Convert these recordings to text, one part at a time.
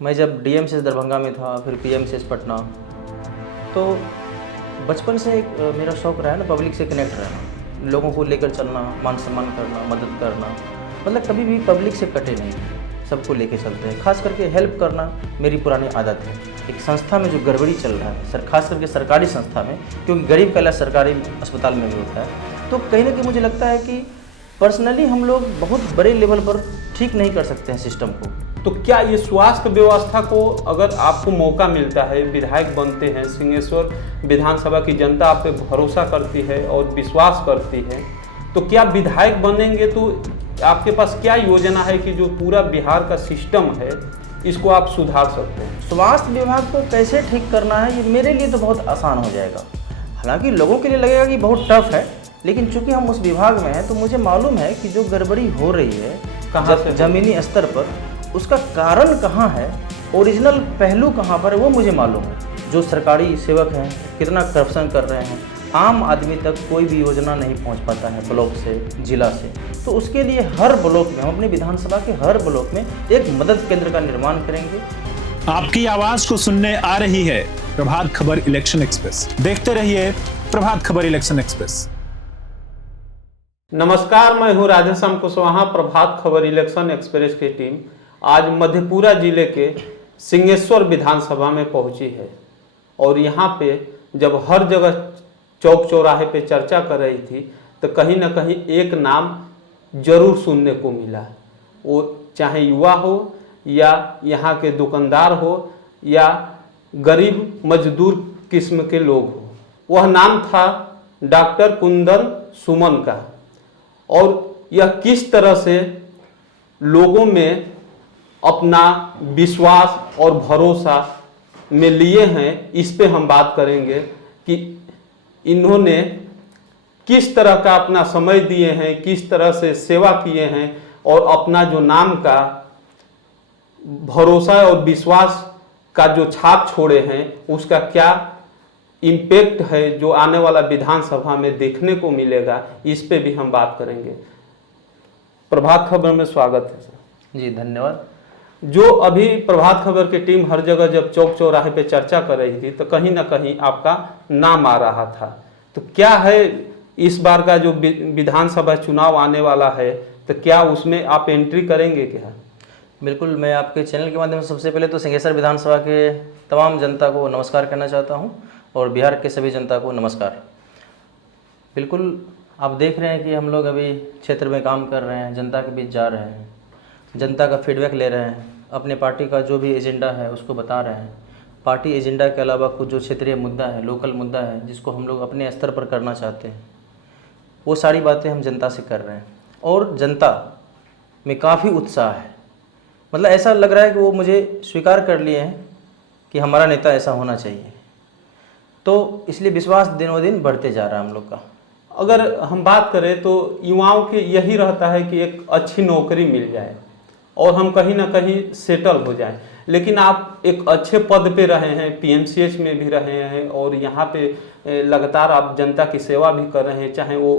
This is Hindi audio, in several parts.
मैं जब डीएमसीएच दरभंगा में था, फिर पीएमसीएच पटना, तो बचपन से एक मेरा शौक़ रहा है ना पब्लिक से कनेक्ट रहना, लोगों को लेकर चलना, मान सम्मान करना, मदद करना। मतलब कभी भी पब्लिक से कटे नहीं, सबको लेके चलते हैं। खास करके हेल्प करना मेरी पुरानी आदत है। एक संस्था में जो गड़बड़ी चल रहा है खास करके सरकारी संस्था में, क्योंकि गरीब का इलाज सरकारी अस्पताल में भी होता है, तो कहीं ना कहीं मुझे लगता है कि पर्सनली हम लोग बहुत बड़े लेवल पर ठीक नहीं कर सकते हैं सिस्टम को। तो क्या ये स्वास्थ्य व्यवस्था को अगर आपको मौका मिलता है, विधायक बनते हैं, सिंहेश्वर विधानसभा की जनता आप पे भरोसा करती है और विश्वास करती है, तो क्या विधायक बनेंगे तो आपके पास क्या योजना है कि जो पूरा बिहार का सिस्टम है इसको आप सुधार सकते हैं? स्वास्थ्य विभाग को कैसे ठीक करना है, ये मेरे लिए तो बहुत आसान हो जाएगा। हालांकि लोगों के लिए लगेगा कि बहुत टफ है, लेकिन चूंकि हम उस विभाग में हैं तो मुझे मालूम है कि जो गड़बड़ी हो रही है कहाँ से ज़मीनी स्तर पर, उसका कारण कहाँ है, ओरिजिनल पहलू कहाँ पर है, वो मुझे मालूम है। जो सरकारी सेवक हैं कितना करप्शन कर रहे हैं, आम आदमी तक कोई भी योजना नहीं पहुंच पाता है ब्लॉक से, जिला से। तो उसके लिए हर ब्लॉक में, हम अपनी विधानसभा के हर ब्लॉक में एक मदद केंद्र का निर्माण करेंगे। आपकी आवाज को सुनने आ रही है प्रभात खबर इलेक्शन एक्सप्रेस। देखते रहिए प्रभात खबर इलेक्शन एक्सप्रेस। नमस्कार, मैं हूं राधेश्याम कुशवाहा। प्रभात खबर इलेक्शन एक्सप्रेस की टीम आज मधेपुरा जिले के सिंहेश्वर विधानसभा में पहुंची है और यहाँ पे जब हर जगह चौक चौराहे पे चर्चा कर रही थी तो कहीं ना कहीं एक नाम जरूर सुनने को मिला। वो चाहे युवा हो या यहाँ के दुकानदार हो या गरीब मजदूर किस्म के लोग हो, वह नाम था डॉक्टर कुंदन सुमन का। और यह किस तरह से लोगों में अपना विश्वास और भरोसा में लिए हैं, इस पे हम बात करेंगे कि इन्होंने किस तरह का अपना समय दिए हैं, किस तरह से सेवा किए हैं और अपना जो नाम का भरोसा और विश्वास का जो छाप छोड़े हैं उसका क्या इम्पैक्ट है जो आने वाला विधानसभा में देखने को मिलेगा, इस पे भी हम बात करेंगे। प्रभात खबर में स्वागत है सर। जी धन्यवाद। जो अभी प्रभात खबर की टीम हर जगह जब चौक चौराहे पे चर्चा कर रही थी तो कहीं ना कहीं आपका नाम आ रहा था, तो क्या है इस बार का जो विधानसभा चुनाव आने वाला है तो क्या उसमें आप एंट्री करेंगे क्या? बिल्कुल, मैं आपके चैनल के माध्यम से सबसे पहले तो सिंहेश्वर विधानसभा के तमाम जनता को नमस्कार कहना चाहता हूं और बिहार के सभी जनता को नमस्कार। बिल्कुल, आप देख रहे हैं कि हम लोग अभी क्षेत्र में काम कर रहे हैं, जनता के बीच जा रहे हैं, जनता का फीडबैक ले रहे हैं, अपने पार्टी का जो भी एजेंडा है उसको बता रहे हैं। पार्टी एजेंडा के अलावा कुछ जो क्षेत्रीय मुद्दा है, लोकल मुद्दा है, जिसको हम लोग अपने स्तर पर करना चाहते हैं, वो सारी बातें हम जनता से कर रहे हैं और जनता में काफ़ी उत्साह है। मतलब ऐसा लग रहा है कि वो मुझे स्वीकार कर लिए हैं कि हमारा नेता ऐसा होना चाहिए, तो इसलिए विश्वास दिनों दिन बढ़ते जा रहा है हम लोग का। अगर हम बात करें तो युवाओं के यही रहता है कि एक अच्छी नौकरी मिल जाए और हम कहीं ना कहीं सेटल हो जाएं, लेकिन आप एक अच्छे पद पे रहे हैं, पीएमसीएच में भी रहे हैं और यहाँ पे लगातार आप जनता की सेवा भी कर रहे हैं, चाहे वो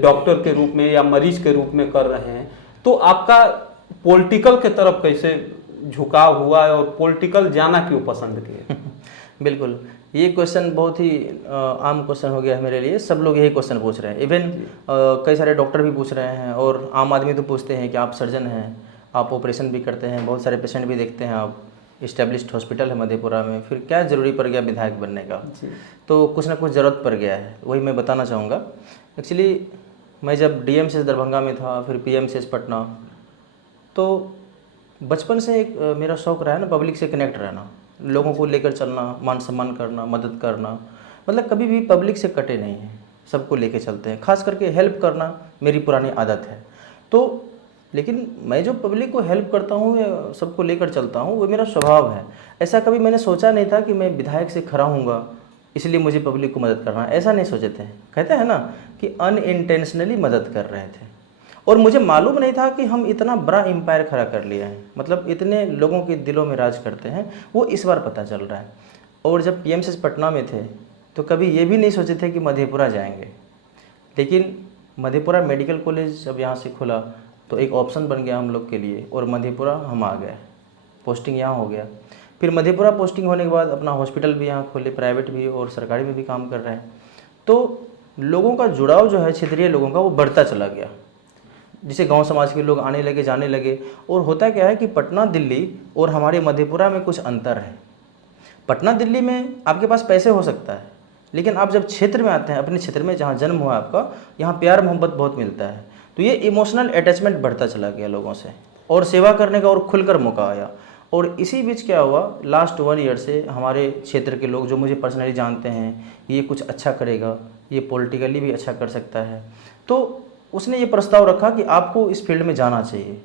डॉक्टर के रूप में या मरीज के रूप में कर रहे हैं, तो आपका पॉलिटिकल के तरफ कैसे झुकाव हुआ है और पॉलिटिकल जाना क्यों पसंद किए? बिल्कुल, ये क्वेश्चन बहुत ही आम क्वेश्चन हो गया है मेरे लिए। सब लोग यही क्वेश्चन पूछ रहे हैं, इवन कई सारे डॉक्टर भी पूछ रहे हैं और आम आदमी तो पूछते हैं कि आप सर्जन हैं, आप ऑपरेशन भी करते हैं, बहुत सारे पेशेंट भी देखते हैं, आप इस्टेब्लिश्ड हॉस्पिटल है मधेपुरा में, फिर क्या ज़रूरी पड़ गया विधायक बनने का? तो कुछ ना कुछ ज़रूरत पड़ गया है, वही मैं बताना चाहूँगा। एक्चुअली मैं जब डीएमसीएच दरभंगा में था, फिर पीएमसीएच पटना, तो बचपन से एक मेरा शौक़ रहा है ना पब्लिक से कनेक्ट रहना, लोगों को लेकर चलना, मान सम्मान करना, मदद करना। मतलब कभी भी पब्लिक से कटे नहीं हैं, सबको लेके चलते हैं। खास करके हेल्प करना मेरी पुरानी आदत है। तो लेकिन मैं जो पब्लिक को हेल्प करता हूँ या सबको लेकर चलता हूँ, वो मेरा स्वभाव है। ऐसा कभी मैंने सोचा नहीं था कि मैं विधायक से खड़ा हूँगा इसलिए मुझे पब्लिक को मदद करना, ऐसा नहीं सोचे थे। कहते हैं ना कि अनइंटेंशनली मदद कर रहे थे और मुझे मालूम नहीं था कि हम इतना बड़ा एम्पायर खड़ा कर लिए हैं, मतलब इतने लोगों के दिलों में राज करते हैं, वो इस बार पता चल रहा है। और जब पीएमसीएच पटना में थे तो कभी ये भी नहीं सोचे थे कि मधेपुरा जाएंगे, लेकिन मधेपुरा मेडिकल कॉलेज जब यहाँ से खुला तो एक ऑप्शन बन गया हम लोग के लिए और मधेपुरा हम आ गए। पोस्टिंग यहाँ हो गया। फिर मधेपुरा पोस्टिंग होने के बाद अपना हॉस्पिटल भी यहाँ खोले, प्राइवेट भी और सरकारी में भी काम कर रहे हैं। तो लोगों का जुड़ाव जो है क्षेत्रीय लोगों का वो बढ़ता चला गया, जिसे गांव समाज के लोग आने लगे, जाने लगे। और होता क्या है कि पटना दिल्ली और हमारे मधेपुरा में कुछ अंतर है। पटना दिल्ली में आपके पास पैसे हो सकता है, लेकिन आप जब क्षेत्र में आते हैं, अपने क्षेत्र में जहाँ जन्म हुआ आपका, यहाँ प्यार मोहब्बत बहुत मिलता है। तो ये इमोशनल अटैचमेंट बढ़ता चला गया लोगों से, और सेवा करने का और खुलकर मौका आया। और इसी बीच क्या हुआ, लास्ट 1 ईयर से हमारे क्षेत्र के लोग जो मुझे पर्सनली जानते हैं, ये कुछ अच्छा करेगा, ये पॉलिटिकली भी अच्छा कर सकता है, तो उसने ये प्रस्ताव रखा कि आपको इस फील्ड में जाना चाहिए।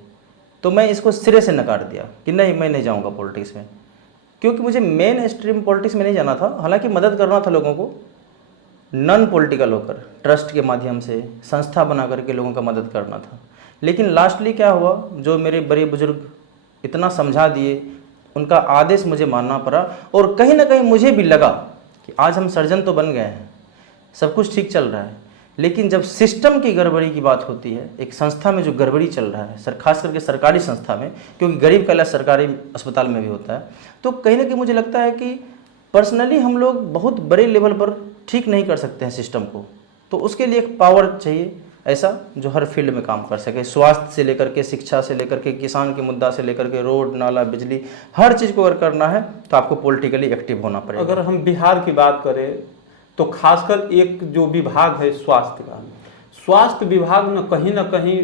तो मैं इसको सिरे से नकार दिया कि नहीं, मैं नहीं जाऊँगा पॉलिटिक्स में, क्योंकि मुझे मेन स्ट्रीम पॉलिटिक्स में नहीं जाना था। हालांकि मदद करना था लोगों को, नॉन पॉलिटिकल होकर, ट्रस्ट के माध्यम से संस्था बना करके लोगों का मदद करना था। लेकिन लास्टली क्या हुआ, जो मेरे बड़े बुजुर्ग इतना समझा दिए, उनका आदेश मुझे मानना पड़ा। और कहीं ना कहीं मुझे भी लगा कि आज हम सर्जन तो बन गए हैं, सब कुछ ठीक चल रहा है, लेकिन जब सिस्टम की गड़बड़ी की बात होती है, एक संस्था में जो गड़बड़ी चल रहा है, खास करके सरकारी संस्था में, क्योंकि गरीब का इलाज सरकारी अस्पताल में भी होता है, तो कहीं ना कहीं मुझे लगता है कि पर्सनली हम लोग बहुत बड़े लेवल पर ठीक नहीं कर सकते हैं सिस्टम को। तो उसके लिए एक पावर चाहिए ऐसा जो हर फील्ड में काम कर सके, स्वास्थ्य से लेकर के, शिक्षा से लेकर के, किसान के मुद्दा से लेकर के, रोड नाला बिजली, हर चीज़ को अगर करना है तो आपको पॉलिटिकली एक्टिव होना पड़ेगा। अगर हम बिहार की बात करें तो खासकर एक जो विभाग है स्वास्थ्य का, स्वास्थ्य विभाग में कहीं ना कहीं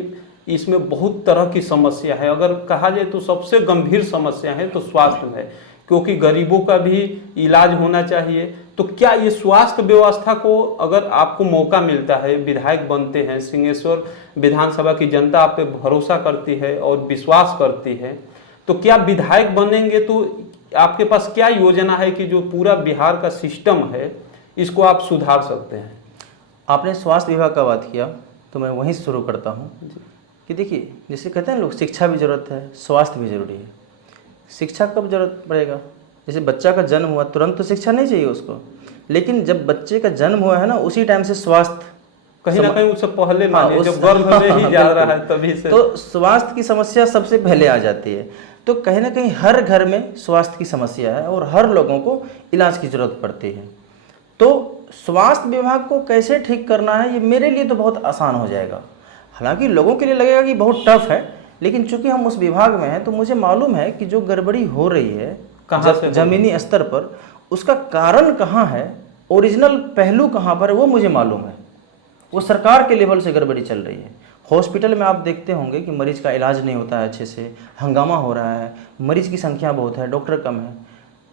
इसमें बहुत तरह की समस्या है। अगर कहा जाए तो सबसे गंभीर समस्या है तो स्वास्थ्य में है, क्योंकि गरीबों का भी इलाज होना चाहिए। तो क्या ये स्वास्थ्य व्यवस्था को अगर आपको मौका मिलता है, विधायक बनते हैं, सिंहेश्वर विधानसभा की जनता आप पे भरोसा करती है और विश्वास करती है, तो क्या विधायक बनेंगे तो आपके पास क्या योजना है कि जो पूरा बिहार का सिस्टम है इसको आप सुधार सकते हैं? आपने स्वास्थ्य विभाग का बात किया तो मैं वहीं शुरू करता हूँ कि देखिए, जैसे कहते हैं लोग, शिक्षा भी ज़रूरत है, स्वास्थ्य भी ज़रूरी है। शिक्षा कब जरूरत पड़ेगा? जैसे बच्चा का जन्म हुआ तुरंत तो शिक्षा नहीं चाहिए उसको, लेकिन जब बच्चे का जन्म हुआ है ना, उसी टाइम से स्वास्थ्य कहीं ना कहीं उससे पहले मानिए, जब गर्भ में ही जा रहा है तभी से तो स्वास्थ्य की समस्या सबसे पहले आ जाती है। तो कहीं ना कहीं हर घर में स्वास्थ्य की समस्या है और हर लोगों को इलाज की ज़रूरत पड़ती है। तो स्वास्थ्य विभाग को कैसे ठीक करना है, ये मेरे लिए तो बहुत आसान हो जाएगा। हालांकि लोगों के लिए लगेगा कि बहुत टफ है, लेकिन चूंकि हम उस विभाग में हैं तो मुझे मालूम है कि जो गड़बड़ी हो रही है कहाँ से जमीनी स्तर पर, उसका कारण कहाँ है, ओरिजिनल पहलू कहाँ पर है, वो मुझे मालूम है। वो सरकार के लेवल से गड़बड़ी चल रही है। हॉस्पिटल में आप देखते होंगे कि मरीज का इलाज नहीं होता है अच्छे से, हंगामा हो रहा है, मरीज की संख्या बहुत है, डॉक्टर कम है।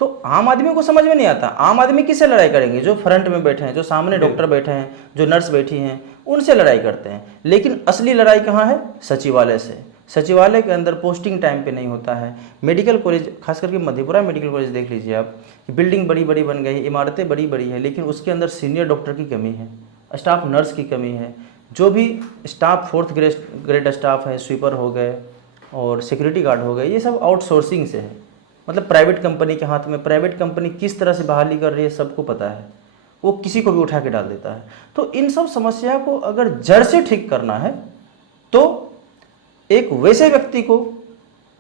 तो आम आदमी को समझ में नहीं आता, आम आदमी किससे लड़ाई करेंगे? जो फ्रंट में बैठे हैं, जो सामने डॉक्टर बैठे हैं, जो नर्स बैठी हैं, उनसे लड़ाई करते हैं। लेकिन असली लड़ाई कहाँ है? सचिवालय से। सचिवालय के अंदर पोस्टिंग टाइम पे नहीं होता है। मेडिकल कॉलेज, खास करके मधेपुरा मेडिकल कॉलेज देख लीजिए आप, बिल्डिंग बड़ी बड़ी बन गई, इमारतें बड़ी बड़ी है, लेकिन उसके अंदर सीनियर डॉक्टर की कमी है, स्टाफ नर्स की कमी है। जो भी स्टाफ 4th ग्रेड स्टाफ है, स्वीपर हो गए और सिक्योरिटी गार्ड हो गए, ये सब आउटसोर्सिंग से है, मतलब प्राइवेट कंपनी के हाथ में। प्राइवेट कंपनी किस तरह से बहाली कर रही है सबको पता है, वो किसी को भी उठा के डाल देता है। तो इन सब समस्या को अगर जड़ से ठीक करना है तो एक वैसे व्यक्ति को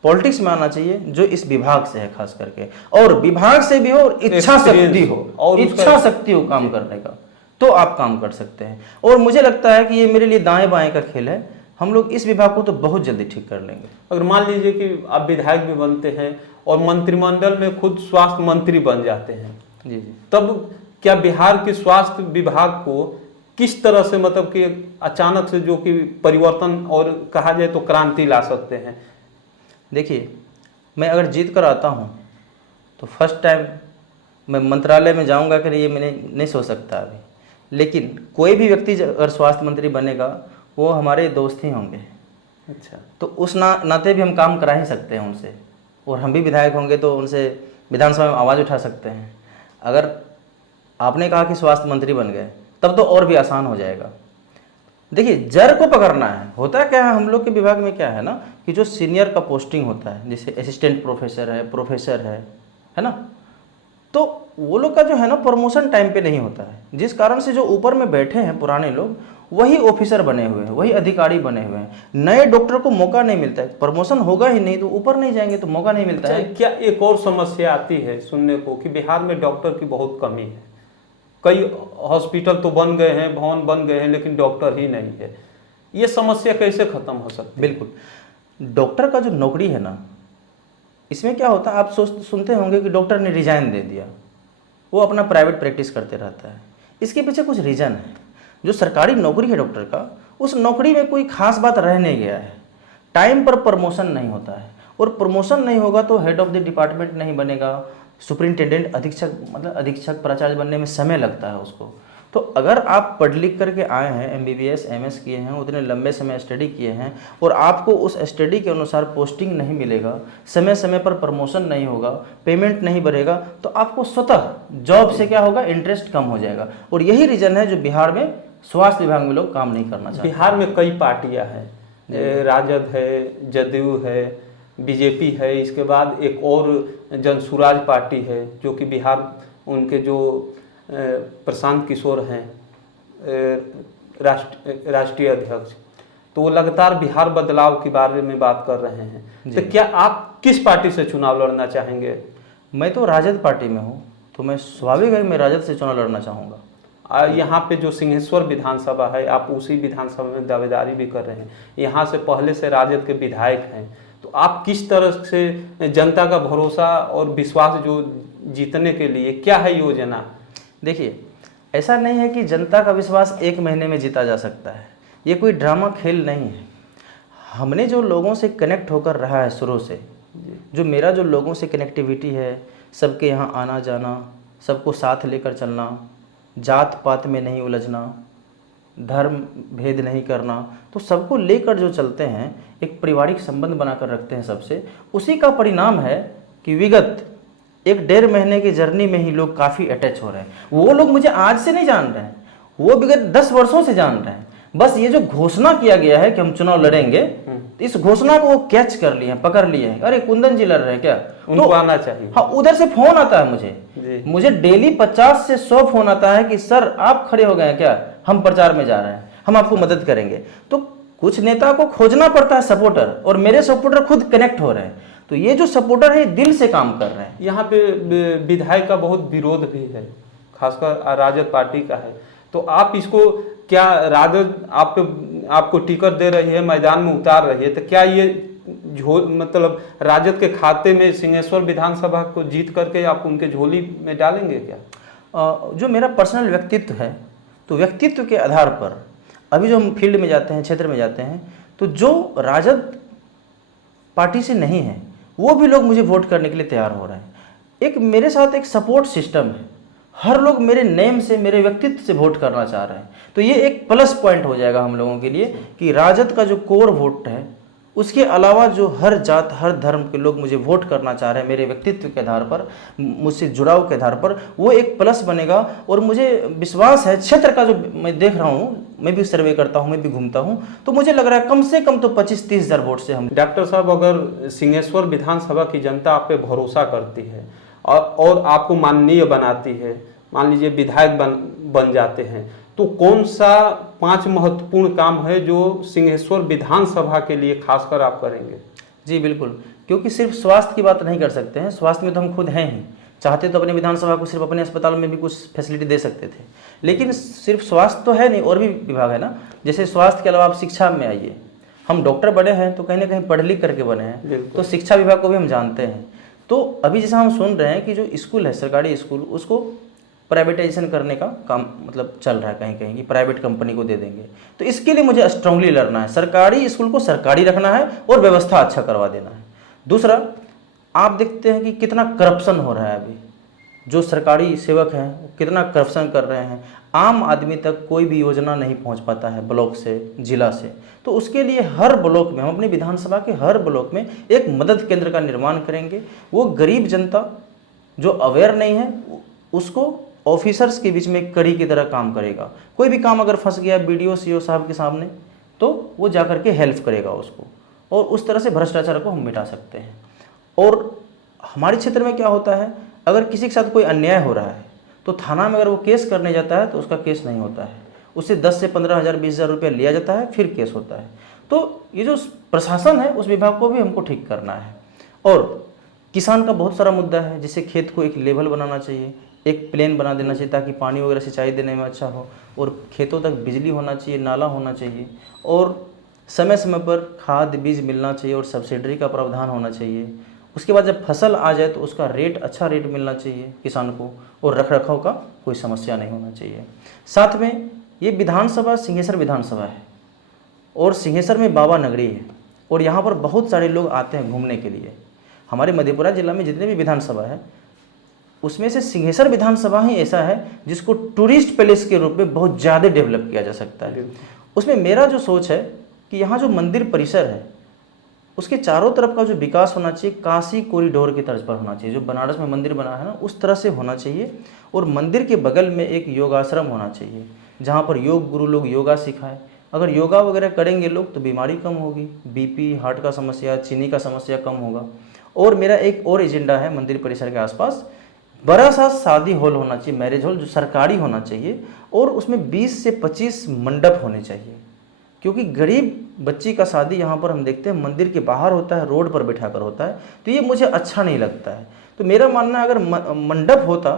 पॉलिटिक्स में आना चाहिए जो इस विभाग से है खास करके, और विभाग से भी हो और इच्छा शक्ति हो, और इच्छा शक्ति हो काम करने का, तो आप काम कर सकते हैं। और मुझे लगता है कि ये मेरे लिए दाएं बाएं का खेल है। हम लोग इस विभाग को तो बहुत जल्दी ठीक कर लेंगे। अगर मान लीजिए कि आप विधायक भी बनते हैं और मंत्रिमंडल में खुद स्वास्थ्य मंत्री बन जाते हैं, जी जी, तब क्या बिहार के स्वास्थ्य विभाग को किस तरह से, मतलब कि अचानक से जो कि परिवर्तन और कहा जाए तो क्रांति ला सकते हैं? देखिए, मैं अगर जीत कर आता हूँ तो फर्स्ट टाइम मैं मंत्रालय में जाऊँगा कि ये मैंने नहीं सोच सकता अभी, लेकिन कोई भी व्यक्ति अगर स्वास्थ्य मंत्री बनेगा वो हमारे दोस्त ही होंगे। अच्छा, तो उस नाते भी हम काम करा ही सकते हैं उनसे, और हम भी विधायक होंगे तो उनसे विधानसभा में आवाज़ उठा सकते हैं। अगर आपने कहा कि स्वास्थ्य मंत्री बन गए तब तो और भी आसान हो जाएगा। देखिए, जड़ को पकड़ना है। होता क्या है हम लोग के विभाग में, क्या है ना कि जो सीनियर का पोस्टिंग होता है, जैसे असिस्टेंट प्रोफेसर है, प्रोफेसर है ना, तो वो लोग का जो है ना प्रमोशन टाइम पे नहीं होता है, जिस कारण से जो ऊपर में बैठे हैं पुराने लोग, वही ऑफिसर बने हुए हैं, वही अधिकारी बने हुए हैं। नए डॉक्टर को मौका नहीं मिलता है, प्रमोशन होगा ही नहीं तो ऊपर नहीं जाएंगे तो मौका नहीं मिलता है। क्या एक और समस्या आती है सुनने को कि बिहार में डॉक्टर की बहुत कमी है, कई हॉस्पिटल तो बन गए हैं, भवन बन गए हैं, लेकिन डॉक्टर ही नहीं है। ये समस्या कैसे खत्म हो सकती है? बिल्कुल, डॉक्टर का जो नौकरी है ना, इसमें क्या होता है, आप सुनते होंगे कि डॉक्टर ने रिजाइन दे दिया, वो अपना प्राइवेट प्रैक्टिस करते रहता है। इसके पीछे कुछ रीज़न है। जो सरकारी नौकरी है डॉक्टर का, उस नौकरी में कोई खास बात रह नहीं गया है, टाइम पर प्रमोशन नहीं होता है, और प्रमोशन नहीं होगा तो हेड ऑफ द डिपार्टमेंट नहीं बनेगा, सुपरिंटेंडेंट, अधीक्षक, मतलब अधीक्षक प्राचार्य बनने में समय लगता है उसको। तो अगर आप पढ़ लिख करके आए हैं, MBBS MS किए हैं, उतने लंबे समय स्टडी किए हैं, और आपको उस स्टडी के अनुसार पोस्टिंग नहीं मिलेगा, समय समय पर प्रमोशन नहीं होगा, पेमेंट नहीं बढ़ेगा, तो आपको स्वतः जॉब से क्या होगा, इंटरेस्ट कम हो जाएगा। और यही रीज़न है जो बिहार में स्वास्थ्य विभाग में लोग काम नहीं करना चाहते। बिहार में कई पार्टियां हैं, राजद है, जदयू है, बीजेपी है, इसके बाद एक और जनसुराज पार्टी है जो कि बिहार, उनके जो प्रशांत किशोर हैं राष्ट्रीय अध्यक्ष, तो वो लगातार बिहार बदलाव के बारे में बात कर रहे हैं। तो क्या आप किस पार्टी से चुनाव लड़ना चाहेंगे? मैं तो राजद पार्टी में हूँ, तो मैं स्वाभाविक है मैं राजद से चुनाव लड़ना चाहूँगा। यहाँ पे जो सिंहेश्वर विधानसभा है, आप उसी विधानसभा में दावेदारी भी कर रहे हैं, यहाँ से पहले से राजद के विधायक हैं, तो आप किस तरह से जनता का भरोसा और विश्वास जो जीतने के लिए क्या है योजना? देखिए, ऐसा नहीं है कि जनता का विश्वास एक महीने में जीता जा सकता है, ये कोई ड्रामा खेल नहीं है। हमने जो लोगों से कनेक्ट होकर रहा है शुरू से, जो मेरा जो लोगों से कनेक्टिविटी है, सबके यहाँ आना जाना, सबको साथ लेकर चलना, जात पात में नहीं उलझना, धर्म भेद नहीं करना, तो सबको लेकर जो चलते हैं, एक पारिवारिक संबंध बनाकर रखते हैं सबसे, उसी का परिणाम है कि विगत 1-1.5 महीने की जर्नी में ही लोग काफ़ी अटैच हो रहे हैं। वो लोग मुझे आज से नहीं जान रहे हैं, वो विगत 10 वर्षों से जान रहे हैं। बस ये जो घोषणा किया गया है कि हम चुनाव लड़ेंगे, इस घोषणा को वो कैच कर लिए हैं, पकड़ लिए हैं। अरे कुंदन जी लड़ रहे हैं क्या, उनको तो आना चाहिए। हाँ, उधर से फोन आता है मुझे डेली 50 से 100 फोन आता है कि सर आप खड़े हो गए हैं क्या, हम प्रचार में जा रहे हैं, हम आपको मदद करेंगे। तो कुछ नेता को खोजना पड़ता है सपोर्टर, और मेरे सपोर्टर खुद कनेक्ट हो रहे हैं। तो ये जो सपोर्टर है दिल से काम कर रहे हैं। यहाँ पे विधायक का बहुत विरोध भी है, खासकर राजद पार्टी का है, तो आप इसको, क्या राजद आपको टिकट दे रही है, मैदान में उतार रही है, तो क्या ये मतलब राजद के खाते में सिंहेश्वर विधानसभा को जीत करके आप उनके झोली में डालेंगे क्या? जो मेरा पर्सनल व्यक्तित्व है, तो व्यक्तित्व के आधार पर अभी जो हम फील्ड में जाते हैं, क्षेत्र में जाते हैं, तो जो राजद पार्टी से नहीं है वो भी लोग मुझे वोट करने के लिए तैयार हो रहे हैं। एक मेरे साथ एक सपोर्ट सिस्टम है, हर लोग मेरे नेम से, मेरे व्यक्तित्व से वोट करना चाह रहे हैं। तो ये एक प्लस पॉइंट हो जाएगा हम लोगों के लिए कि राजद का जो कोर वोट है, उसके अलावा जो हर जात हर धर्म के लोग मुझे वोट करना चाह रहे हैं मेरे व्यक्तित्व के आधार पर, मुझसे जुड़ाव के आधार पर, वो एक प्लस बनेगा। और मुझे विश्वास है, क्षेत्र का जो मैं देख रहा हूँ, मैं भी सर्वे करता हूँ, मैं भी घूमता हूँ, तो मुझे लग रहा है कम से कम तो 25-30 हज़ार वोट से हम। डॉक्टर साहब, अगर सिंहेश्वर विधानसभा की जनता आप पे भरोसा करती है और आपको माननीय बनाती है, मान लीजिए विधायक बन जाते हैं, तो कौन सा 5 महत्वपूर्ण काम है जो सिंहेश्वर विधानसभा के लिए खासकर आप करेंगे? जी बिल्कुल, क्योंकि सिर्फ स्वास्थ्य की बात नहीं कर सकते हैं, स्वास्थ्य में तो हम खुद हैं ही, चाहते तो अपने विधानसभा को सिर्फ अपने अस्पताल में भी कुछ फैसिलिटी दे सकते थे, लेकिन सिर्फ स्वास्थ्य तो है नहीं, और भी विभाग है ना। जैसे स्वास्थ्य के अलावा आप शिक्षा में आइए, हम डॉक्टर बने हैं तो कहीं ना कहीं पढ़ लिख करके बने हैं, तो शिक्षा विभाग को भी हम जानते हैं। तो अभी जैसा हम सुन रहे हैं कि जो स्कूल है, सरकारी स्कूल, उसको प्राइवेटाइजेशन करने का काम मतलब चल रहा है कहीं कहीं कि प्राइवेट कंपनी को दे देंगे। तो इसके लिए मुझे स्ट्रांगली लड़ना है, सरकारी स्कूल को सरकारी रखना है और व्यवस्था अच्छा करवा देना है। दूसरा, आप देखते हैं कि कितना करप्शन हो रहा है अभी, जो सरकारी सेवक हैं कितना करप्शन कर रहे हैं, आम आदमी तक कोई भी योजना नहीं पहुंच पाता है ब्लॉक से, जिला से। तो उसके लिए हर ब्लॉक में, हम अपनी विधानसभा के हर ब्लॉक में एक मदद केंद्र का निर्माण करेंगे। वो गरीब जनता जो अवेयर नहीं है, उसको ऑफिसर्स के बीच में कड़ी की तरह काम करेगा। कोई भी काम अगर फंस गया BDO CO साहब के सामने, तो वो जा करके हेल्प करेगा उसको, और उस तरह से भ्रष्टाचार को हम मिटा सकते हैं। और हमारे क्षेत्र में क्या होता है, अगर किसी के साथ कोई अन्याय हो रहा है तो थाना में अगर वो केस करने जाता है तो उसका केस नहीं होता है, उससे 10 से 15,000 20,000 रुपया लिया जाता है, फिर केस होता है। तो ये जो प्रशासन है उस विभाग को भी हमको ठीक करना है। और किसान का बहुत सारा मुद्दा है, जिसे खेत को एक लेवल बनाना चाहिए, एक प्लेन बना देना चाहिए ताकि पानी वगैरह सिंचाई देने में अच्छा हो, और खेतों तक बिजली होना चाहिए, नाला होना चाहिए, और समय समय पर खाद बीज मिलना चाहिए, और सब्सिडी का प्रावधान होना चाहिए। उसके बाद जब फसल आ जाए तो उसका रेट, अच्छा रेट मिलना चाहिए किसान को, और रखरखाव का कोई समस्या नहीं होना चाहिए। साथ में ये विधानसभा सिंहेश्वर विधानसभा है, और सिंहेश्वर में बाबा नगरी है, और यहाँ पर बहुत सारे लोग आते हैं घूमने के लिए। हमारे मधेपुरा जिला में जितने भी विधानसभा है उसमें से सिंहेश्वर विधानसभा ही ऐसा है जिसको टूरिस्ट पैलेस के रूप में बहुत ज़्यादा डेवलप किया जा सकता है। उसमें मेरा जो सोच है कि यहाँ जो मंदिर परिसर है उसके चारों तरफ का जो विकास होना चाहिए काशी कॉरिडोर की तर्ज पर होना चाहिए। जो बनारस में मंदिर बना है ना, उस तरह से होना चाहिए। और मंदिर के बगल में एक योगाश्रम होना चाहिए जहाँ पर योग गुरु लोग योगा सिखाएं। अगर योगा वगैरह करेंगे लोग तो बीमारी कम होगी, बीपी, हार्ट का समस्या, चीनी का समस्या कम होगा। और मेरा एक और एजेंडा है, मंदिर परिसर के आसपास बड़ा सा शादी हॉल होना चाहिए, मैरिज हॉल, जो सरकारी होना चाहिए, और उसमें 20 से 25 मंडप होने चाहिए। क्योंकि गरीब बच्ची का शादी यहाँ पर हम देखते हैं मंदिर के बाहर होता है, रोड पर बैठा कर होता है, तो ये मुझे अच्छा नहीं लगता है। तो मेरा मानना है अगर मंडप होता,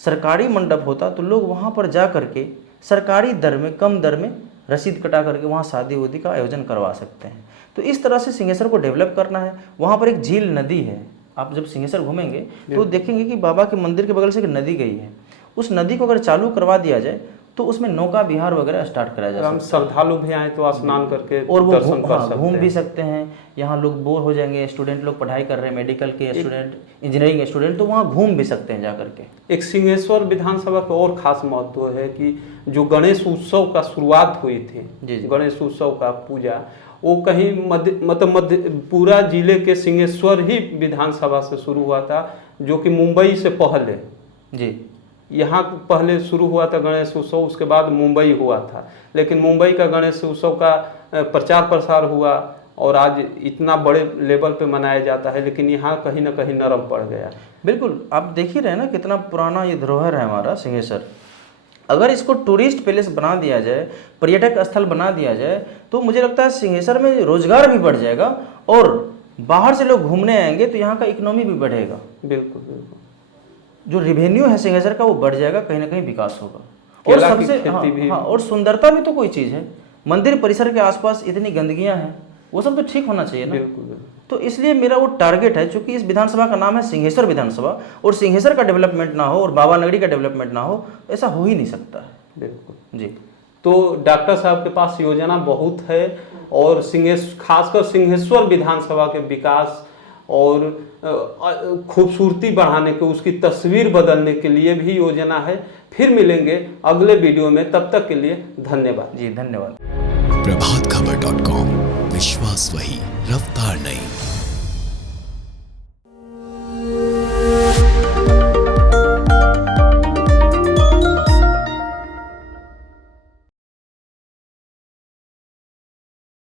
सरकारी मंडप होता, तो लोग वहाँ पर जा करके सरकारी दर में, कम दर में रसीद कटा करके वहाँ शादी उदी का आयोजन करवा सकते हैं। तो इस तरह से सिंहेश्वर को डेवलप करना है। वहाँ पर एक झील नदी है, आप जब सिंहेश्वर घूमेंगे तो देखेंगे कि बाबा के मंदिर के बगल से एक नदी गई है। उस नदी को अगर चालू करवा दिया जाए तो उसमें नौका विहार वगैरह स्टार्ट कराया जा सकता है। श्रद्धालु भी आए तो स्नान करके और वो दर्शन कर सकते हैं, घूम भी सकते हैं। यहाँ लोग बोर हो जाएंगे, स्टूडेंट लोग पढ़ाई कर रहे हैं, मेडिकल के स्टूडेंट, इंजीनियरिंग स्टूडेंट, तो वहाँ घूम भी सकते हैं जा करके। एक सिंहेश्वर विधानसभा का और खास महत्व है कि जो गणेश उत्सव का शुरुआत हुई थी, गणेश उत्सव का पूजा, वो कहीं मध्य पूरा जिले के सिंहेश्वर ही विधानसभा से शुरू हुआ था, जो कि मुंबई से पहले जी यहाँ पहले शुरू हुआ था गणेश उत्सव, उसके बाद मुंबई हुआ था। लेकिन मुंबई का गणेश उत्सव का प्रचार प्रसार हुआ और आज इतना बड़े लेवल पे मनाया जाता है, लेकिन यहाँ कहीं ना कहीं नरम पड़ गया। बिल्कुल, आप देख ही रहे ना कितना पुराना ये धरोहर है हमारा सिंहेश्वर। अगर इसको टूरिस्ट पैलेस बना दिया जाए, पर्यटक स्थल बना दिया जाए, तो मुझे लगता है सिंहेश्वर में रोजगार भी बढ़ जाएगा, और बाहर से लोग घूमने आएंगे तो यहाँ का इकोनॉमी भी बढ़ेगा। बिल्कुल बिल्कुल, जो रिवेन्यू है सिंहेश्वर का वो बढ़ जाएगा, कहीं ना कहीं विकास होगा। और सबसे और सुंदरता भी तो कोई चीज़ है। मंदिर परिसर के आसपास इतनी गंदगियां हैं, वो सब तो ठीक होना चाहिए ना। बिल्कुल। तो इसलिए मेरा वो टारगेट है, चूंकि इस विधानसभा का नाम है सिंहेश्वर विधानसभा, और सिंहेश्वर का डेवलपमेंट ना हो और बाबा नगरी का डेवलपमेंट ना हो, ऐसा हो ही नहीं सकता है। बिल्कुल जी। तो डॉक्टर साहब के पास योजना बहुत है, और खासकर सिंहेश्वर विधानसभा के विकास और खूबसूरती बढ़ाने के, उसकी तस्वीर बदलने के लिए भी योजना है। फिर मिलेंगे अगले वीडियो में, तब तक के लिए धन्यवाद जी। धन्यवाद। प्रभातखबर.com, विश्वास वही, रफ्तार नहीं।